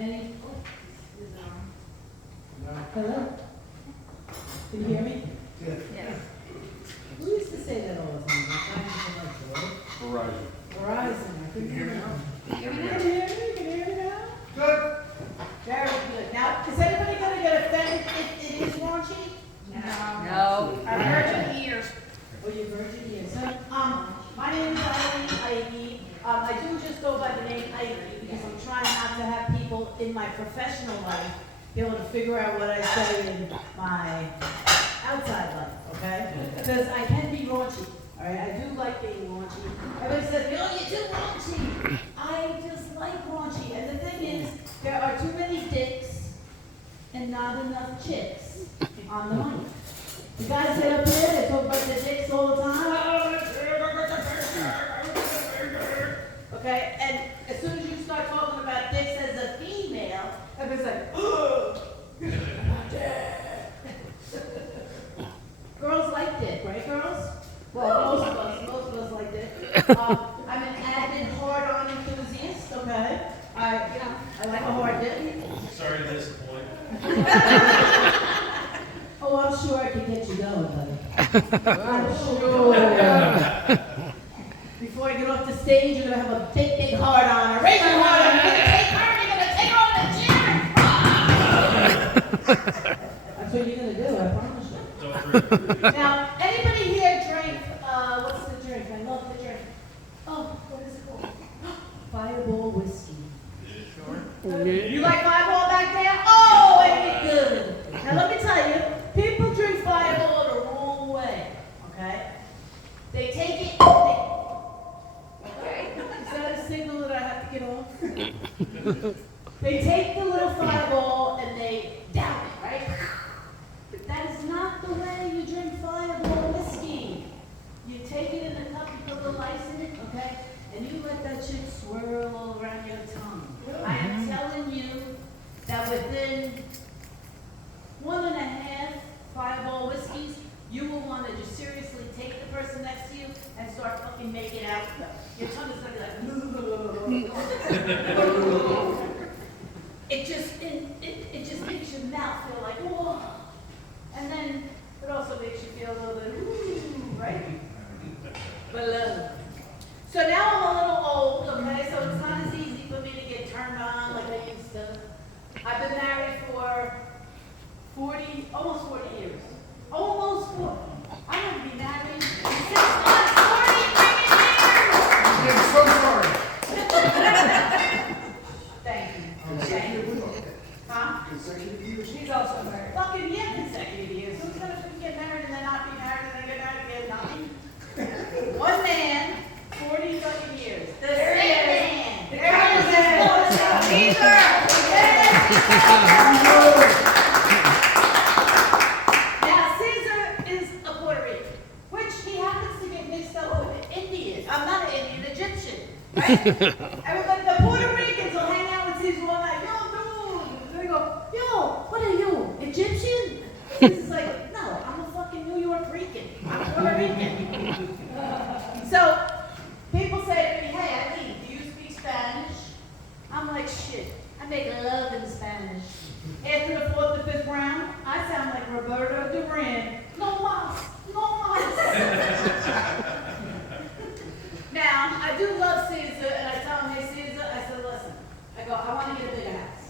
Any? Hello? Can you hear me? Yes. Who used to say that all the time? I'm trying to like Verizon. Verizon. I couldn't hear me. Can you hear me now? Can you hear me? Can you hear me now? Good. Very good. Now, is anybody gonna get offended if it is raunchy? No. Our virgin ears. Oh, your virgin ears. So, my name is Eileen Ivey. I do just go by the name Ivy because I'm trying not to have people in my professional life be able to figure out what I say in my outside life, okay? Because I can be raunchy, all right? I do like being raunchy. Everybody says, yo, you're too raunchy. I just like raunchy. And the thing is, there are too many dicks and not enough chicks on the mic. The guys get up there, they talk about their dicks all the time. Okay, and as soon as you start talking about dicks as a female, everybody's like, oh, girls like dick, right, girls? Well, most of us like dick. I'm an avid hard-on enthusiast, okay? I like a hard dick. Sorry to disappoint. Oh, I'm sure I can get you going, buddy. I'm sure. Before I get off the stage, you're gonna have a big, big heart on her. Raise your heart on her. You're gonna take her, you're gonna take her on the gym. That's what you're gonna do, I promise you. Don't worry. Now, anybody here drink, what's the drink? I love the drink. Oh, what is it called? Fireball whiskey. Sure. You like Fireball back there? Oh, ain't it good? Now let me tell you, people drink Fireball the wrong way, okay? They take it, is that a signal that I have to get off? They take the little Fireball and they down it, right? But that is not the way you drink Fireball whiskey. You take it in a cup, you put the ice in it, okay? And you let that shit swirl all around your tongue. I am telling you that within 1.5 Fireball whiskeys, you will want to just seriously take the person next to you and start fucking making out. Your tongue is going to be like, it just makes your mouth feel like, whoa. And then it also makes you feel a little bit, ooh, right? But, so now I'm a little old, okay, so it's not as easy for me to get turned on like I used to. I've been married for almost 40 years. Almost 40. I'm going to be married in 6 months, 40 freaking years! I'm so sorry. Thank you. Thank you. Huh? Consecutive years. She's also married. Fucking yeah, consecutive years. Who's going to get married and then not be married and then get married again? Not me. One man, 40 fucking years. The same man. There it is. Now, Caesar is a Puerto Rican, which he happens to get mixed up with Indians. I'm not an Indian, Egyptian, right? Everybody, the Puerto Ricans will hang out with Caesar all night. Yo, dude. And they go, yo, what are you, Egyptian? Caesar's like, no, I'm a fucking New York Rican. I'm Puerto Rican. So, people say to me, hey, Eileen, do you speak Spanish? I'm like, shit, I make love in Spanish. After the 4th or 5th round, I sound like Roberto Duran. No mas, no mas. Now, I do love Caesar, and I tell him, hey, Caesar, I said, listen, I go, I want to get a bigger house.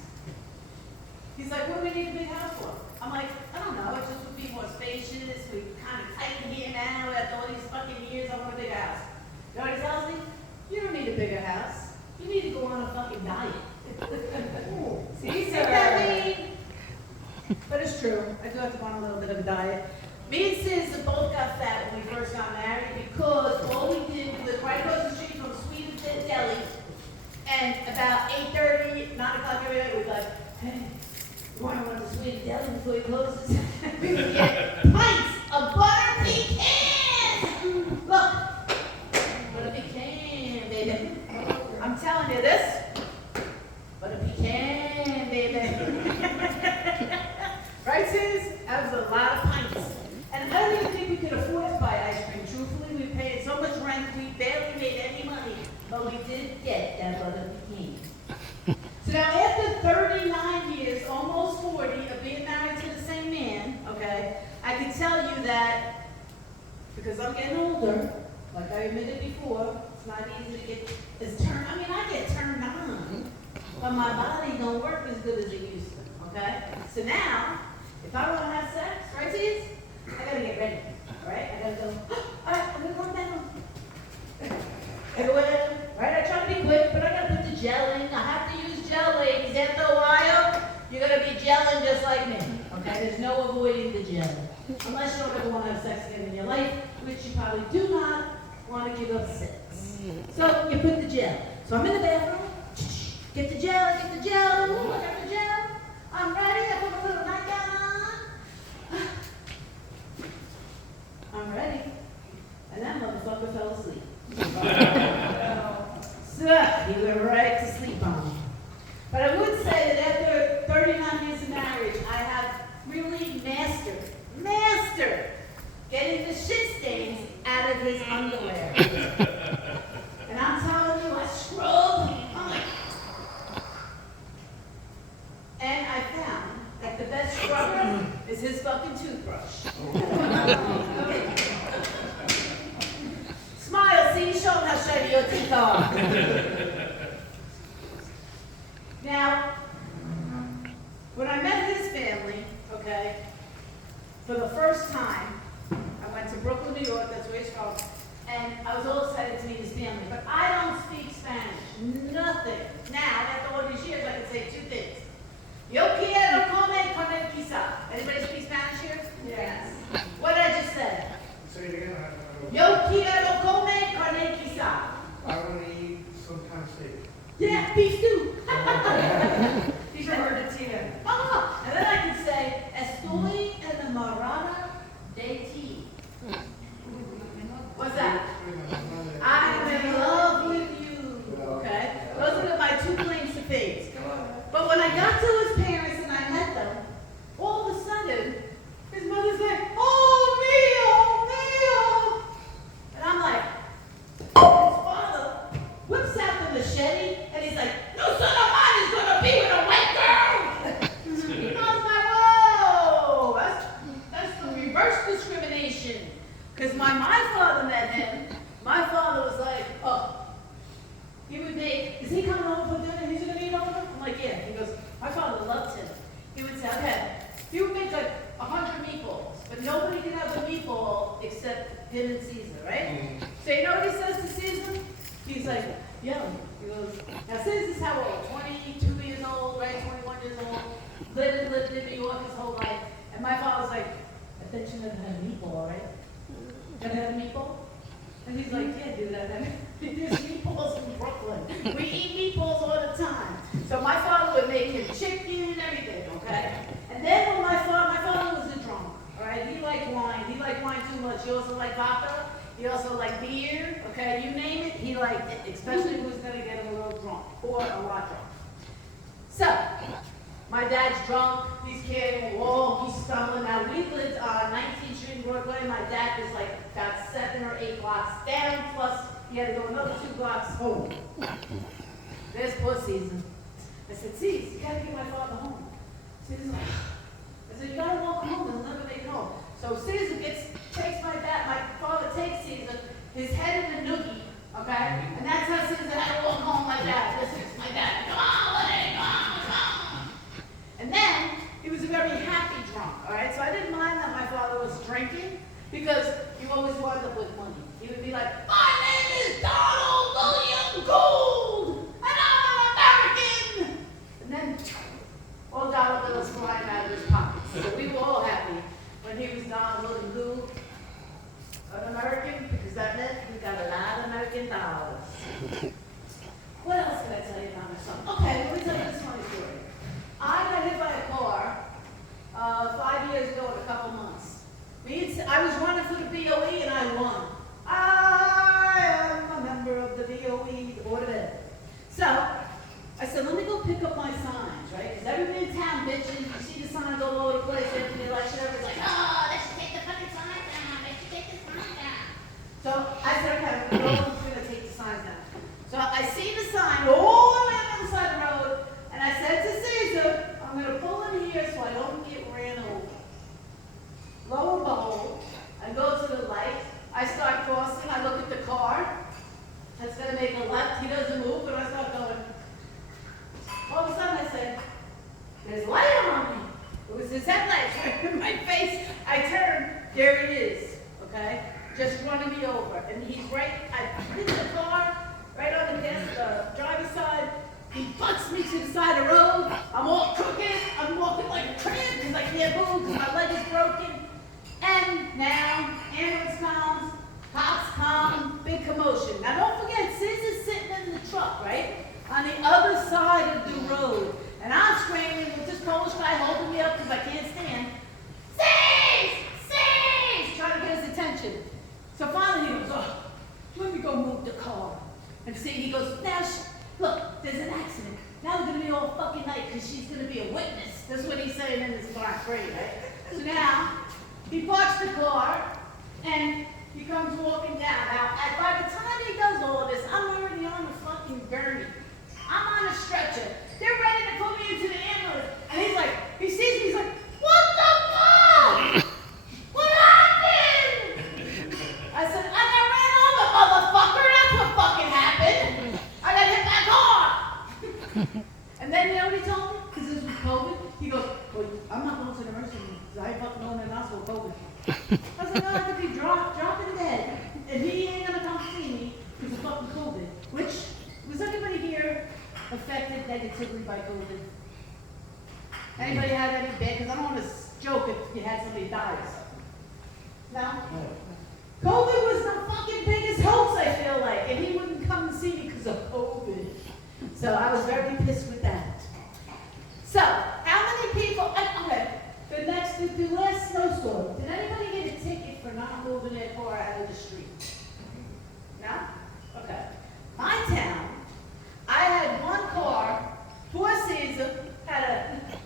He's like, what do we need a big house for? I'm like, I don't know, it just would be more spacious, we kind of tight in here now, after all these fucking years, I want a bigger house. You know what he tells me? You don't need a bigger house. You need to go on a fucking diet. See, that mean? But it's true. I do have to go on a little bit of a diet. Me and Sis both got fat when we first got married because all we did, we lived right across the street from Sweet and Fit Deli. And about 8:30, 9 o'clock every night, we'd be like, hey, you want to run to Sweet and Deli before he closes? We would get pints of butter pecans. Look, butter pecan, baby. I'm telling you this. But a pecan, baby. Right, Sis? That was a lot of pints. And I don't even think we could afford to buy ice cream. Truthfully, we paid so much rent, we barely made any money. But we did get that butter pecan. So now after 30 that because I'm getting older, like I admitted before, it's not easy to get I get turned on, but my body don't work as good as it used to, okay? So now, if I want to have sex, right, Sis? I gotta get ready, all right? I gotta go, all right, I'm gonna go down. I go in, right? I try to be quick, but I gotta put the gel in. I have to use gel, ladies. After a while, you're gonna be gelling just like me, okay? There's no avoiding the gel. Unless you don't ever want to have sex again in your life, which you probably do not want to give up sex. So you put the gel. So I'm in the bathroom. Get the gel, Ooh, I got the gel. I'm ready. I put my little nightgown on. I'm ready. And that motherfucker fell asleep. So he went right to sleep on me. But I would say that after 39 years of marriage, I have really mastered getting the shit stains out of his underwear. And I'm telling you, I scrubbed. And I found that the best scrubber is his fucking toothbrush. Smile, see, show him how shiny your teeth are. Now, when I met his family, okay, for the first time, I went to Brooklyn, New York, that's where he's from, and I was all excited to meet his family. But I don't speak Spanish, nothing. Now, after all these years, I can say two things. Yo quiero comer con el quizá. Anybody speak Spanish here? Yes. What did I just say? Say it again. Yo quiero comer con el quizá. I want to eat some kind of steak. Yeah, beef stew. These are Argentina. Oh, and then I can say, estoy enamorada de ti. What's that? I'm in love with you. Okay? Those are my two claims to fame. But when I got to his parents and I met them, all of a sudden, his mother's like, oh, Mio. And I'm like, his father whips out the machete and he's like, no son of mine is going to be with a white girl. I was like, whoa, that's the reverse discrimination. Because my father met him, my father was like, oh, he would make, is he coming over for dinner? He's going to eat over? I'm like, yeah. He goes, my father loved him. He would say, okay, he would make like 100 meatballs, but nobody could have the meatball except him and Caesar, right? So you know what he says to Caesar? He's like, yo, he goes, now Caesar's how old? 22 years old, right? 21 years old. Lived in New York his whole life. And my father's like, I bet you never had a meatball, right? Never had a meatball? And he's like, yeah, dude, there's meatballs in Brooklyn. We eat meatballs all the time. So my father would make him chicken and everything, okay? And then when my father was a drunk, all right? He liked wine. He liked wine too much. He also liked vodka. He also liked beer, okay? You name it, he liked it, especially if it was going to get him a little drunk or a lot drunk. So, my dad's drunk. He's carrying a wall. He's stumbling. Now, we lived on 19th Street in Broadway. My dad was like about 7 or 8 blocks down, plus he had to go another 2 blocks home. There's poor Caesar. I said, Caesar, you gotta get my father home. Caesar's like, I said, you gotta walk him home, he'll never make it home. So Caesar takes my dad, my father takes Caesar, his head in the noogie, okay? And that's how Caesar had to walk home like that. This is my dad, come on, Lenny, come on. And then, he was a very happy drunk, all right? So I didn't mind that my father was drinking, because he always wound up with money. He would be like, my name is Donald William Gould, and I'm an American. And then all dollar bills flying out of his pockets. So we were all happy when he was Donald William Gould, an American, because that meant we got a lot of American dollars. What else can I tell you about my son? Okay, let me tell you this funny story. I got hit by a car 5 years ago in a couple months. I was running for the BOE and I won. I am a member of the BOE, the Board of Ed. So, I said, let me go pick up my signs, right? Because everybody in town bitching, you see the signs all over the place after the election, everybody's like, oh, they should take the fucking signs down, they should take the signs down. So, I said, okay, I'm going to take the signs down. So, I see the sign all the way on the other side of the road, and I said to Caesar, I'm going to pull in here so I don't get ran over. Lo and behold, there he is, okay? Just running me over. And he's right, I hit the car, right on the driver's side. He butts me to the side of the road. I'm all crooked. I'm walking like a tramp because I can't move because my leg is broken. And now, ambulance comes, cops come, big commotion. Now don't forget, Sis is sitting in the truck, right? On the other side of the road. And I'm screaming with this Polish guy holding me up because I can't stand. Sis! Sis! Trying to get his attention. So finally he goes, oh, let me go move the car. And see, he goes, now, look, there's an accident. Now we're going to be all fucking night because she's going to be a witness. That's what he's saying in this black grade, right? So now, he parks the car, and he comes walking down. Now, by the time he does all this, I'm already on the fucking gurney. I'm on a stretcher. They're ready to put me into the ambulance. And he's like, he sees me, he's like, what the fuck? What happened? I said, I got ran over, motherfucker. That's what fucking happened. I got hit by a car. And then you know what he told me? Because this was COVID. He goes, well, I'm not going to the emergency room because I ain't fucking going to the hospital with COVID. I was like, oh, I could be dropping dead. And he ain't going to come see me because of fucking COVID. Which, was anybody here affected negatively by COVID? Anybody had any bad? Because I don't want to joke if you had somebody die or something. No? COVID was the fucking biggest hoax, I feel like. And he wouldn't come and see me because of COVID. So I was very pissed with that. So, how many people, okay, the last snowstorm, did anybody get a ticket for not moving their car out of the street? No? Okay. My town, I had one car, poor Caesar, had to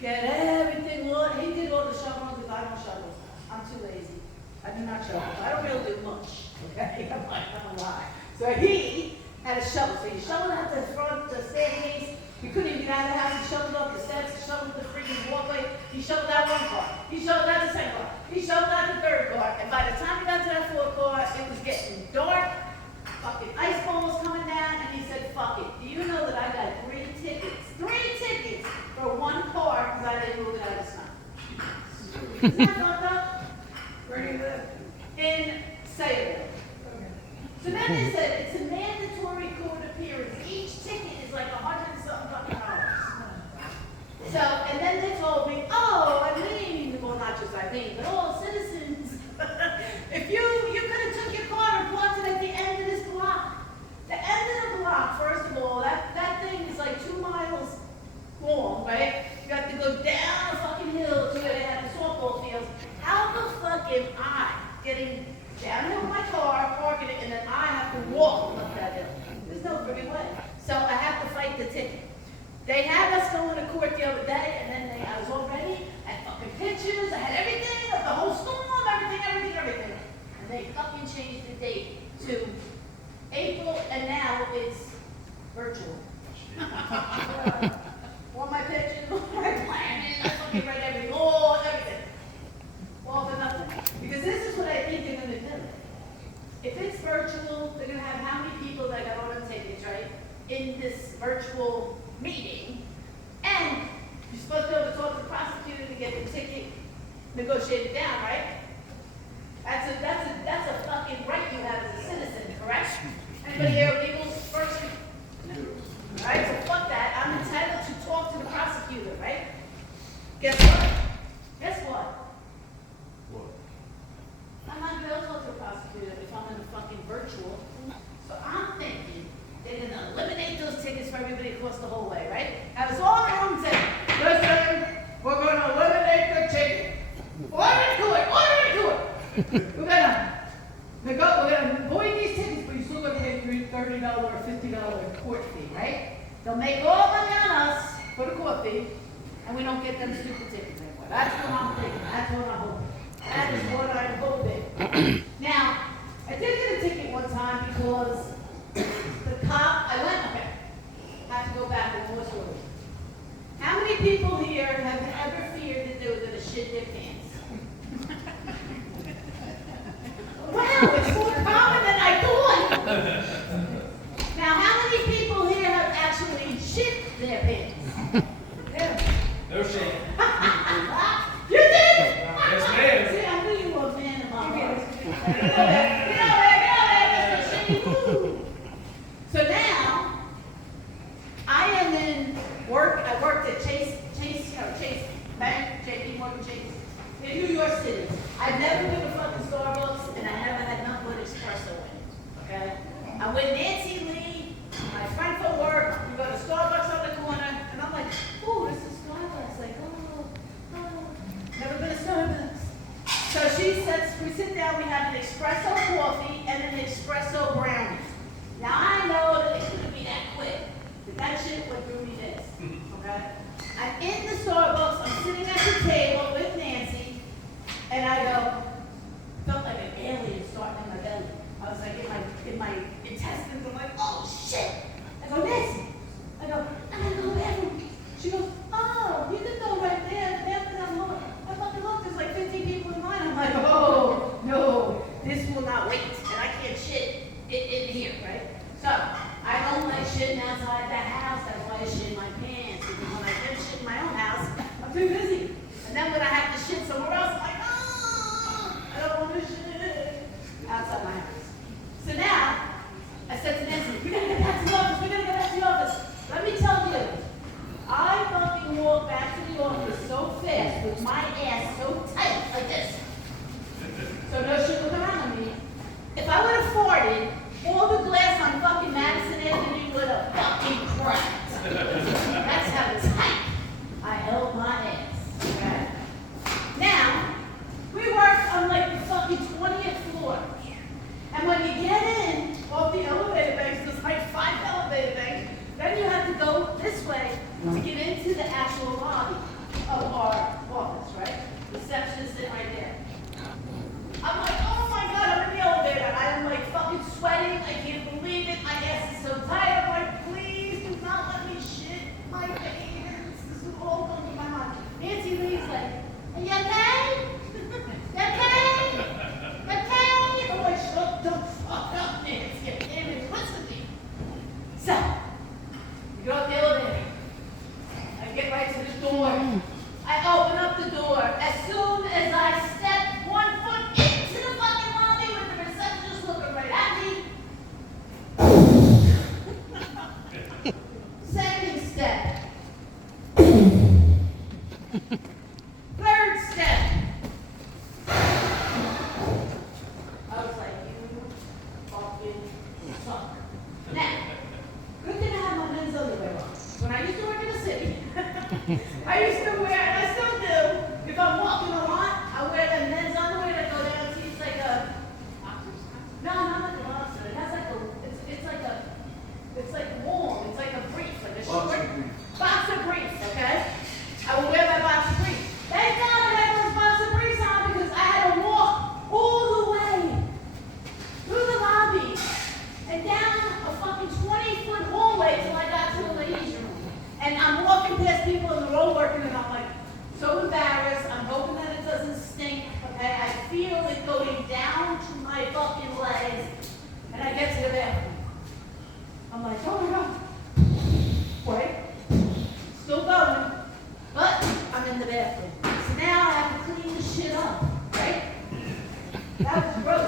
get everything, he did all the shoveling because I don't shovel. I'm too lazy. I do not shovel. I don't really do much, okay? I'm not gonna lie. So he had a shovel. So he shoveled out the front, the staircase. We couldn't even get out of the house. He shoveled up the steps. He shoveled the freaking walkway. He shoveled out one car. He shoveled out the second car. He shoveled out the third car. And by the time we got to that fourth car, it was getting dark. Fucking ice ball was coming down. And he said, fuck it. Do you know that I got 3 tickets? 3 tickets for one car because I didn't move it out of the sun. Isn't that fucked up? Where do you live? In Salem. So then they said it's a mandatory court appearance. Each ticket is like $100-something. So, and then they told me, oh, Eileen, well, not just Eileen, but all citizens, if you could have took your car and parked it at the end of this block. The end of the block, first of all, that thing is like 2 miles long, right? You have to go down a fucking hill to where they have the softball fields. How the fuck am I getting downhill with my car, parking it, and then I have to walk up that hill? There's no freaking way. So I have to fight the ticket. They had us going to court the other day, and then I was all ready. I had fucking pictures, I had everything, of the whole storm, everything. And they fucking changed the date to April, and now it's virtual. All my pictures, all my plans, I fucking write every law, everything. All for nothing. Because this is what I think they're going to do. If it's virtual, they're going to have how many people that got all the tickets, right, in this virtual meeting, and you're supposed to be able to talk to the prosecutor to get the ticket negotiated down, right? That's a fucking right you have as a citizen, correct? Anybody here a legal person? No. All right, so fuck that. I'm entitled to talk to the prosecutor, right? Guess what? I'm not going to be able to talk to a prosecutor if I'm in a fucking virtual. So I'm thinking they're going to eliminate those tickets for everybody across the whole way, right? Have us all in the room and say, listen, we're going to eliminate the ticket. Order to it. We're going to void these tickets, but you still got to pay $30 or $50 court fee, right? They'll make all money on us for the court fee, and we don't get them stupid tickets anymore. That's what I'm thinking. That's what I'm hoping. That is what I'm hoping. Now, I did get a ticket one time because the cop, have to go back and more story. How many people here have ever feared that they were going to shit their pants? Wow, it's more common than I thought. Now, how many people here have actually shit their pants? Yeah. No shame. You did? Yes, ma'am. See, I knew you were a man. So now, I am in work, I worked at Chase Bank, JP Morgan Chase, in New York City. I've never been to fucking Starbucks, and I never had nothing but espresso in it, okay? I'm with Nancy Lee, my friend from work, we go to Starbucks on the corner, and I'm like, ooh, this is Starbucks, like, never been to Starbucks. So she says, we sit down, we have an espresso coffee and an espresso brownie. Now I know that it couldn't be that quick, but that shit went through me this, okay? I'm in the Starbucks, I'm sitting at the table with Nancy, and I go, felt like an alien starting in my belly. I was like in my intestines, I'm like, oh shit! I go, Nancy, I go to the bathroom. She goes, oh, you can go right there, after that moment. I fucking look, there's like 15 people in line. I'm like, oh, no, this will not wait, and I can't shit in here, right? So, I don't like shitting outside the house, that's why I shit in my pants, because when I get shit in my own house, I'm too busy. And then when I have to shit somewhere else, I'm like, oh, I don't want to shit outside my house. So now, I said to Nancy, we gotta get back to the office, we gotta get back to the office. Let me tell you, I fucking walked back to the office so fast with my ass so tight like this. So no shit was around me. If I would have farted, all the glass on fucking Madison Avenue would have fucking cracked. That's how tight I held my ass. Okay? Now, we work on like the fucking 20th floor. And when you get in off the elevator banks, there's like 5 elevator banks, then you have to go this way to get into the actual lobby of our office, right? Receptionist sitting right there. I'm like, oh my God, I'm in the elevator. I'm like fucking sweating. I can't believe it. My ass is so tight. I'm like, please do not let me shit my pants. This is all going through my mind. Nancy Lee's like, are you okay? You okay? You okay? I'm like, shut the fuck up, Nancy. I can't even listen to you. So, we go up the elevator. I get right to the door. I open up the door. As soon as I step 1 foot into the fucking lobby with the receptionist looking right at me. Second step. Third step. I was like, you fucking suck. Now, good thing I have my men's underwear on. When I used to work in the city, I used to wear, and I still do, if I'm walking a lot, I wear that men's underwear that go down to, it's like a, no, not like a boxer, it has like a, it's like warm, it's like a brief, like a short, boxer brief, okay? I will wear my boxer brief. Thank God I had those boxer briefs on because I had to walk all the way through the lobby and down a fucking 20-foot hallway till I got to the ladies' room. And I'm walking past people in the road working, and I'm like, so embarrassed. I'm hoping that it doesn't stink, okay? I feel it going down to my fucking legs, and I get to the bathroom. I'm like, oh my God. Wait. Still going, but I'm in the bathroom. So now I have to clean the shit up, right? That was gross.